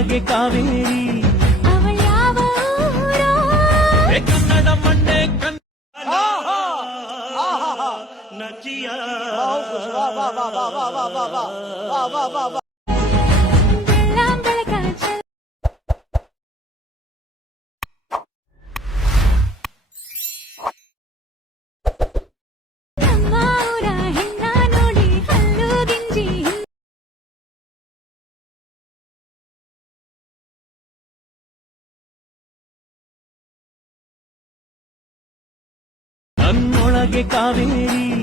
ನನ್ನೊಳಗೆ ಕಾವೇರಿ ಅವಳ ಯಾವ ಊರೋ? ಏ ಕನ್ನಡ ಮಂಡೆ ಕನ್ನಡ ಕಾವೇರಿ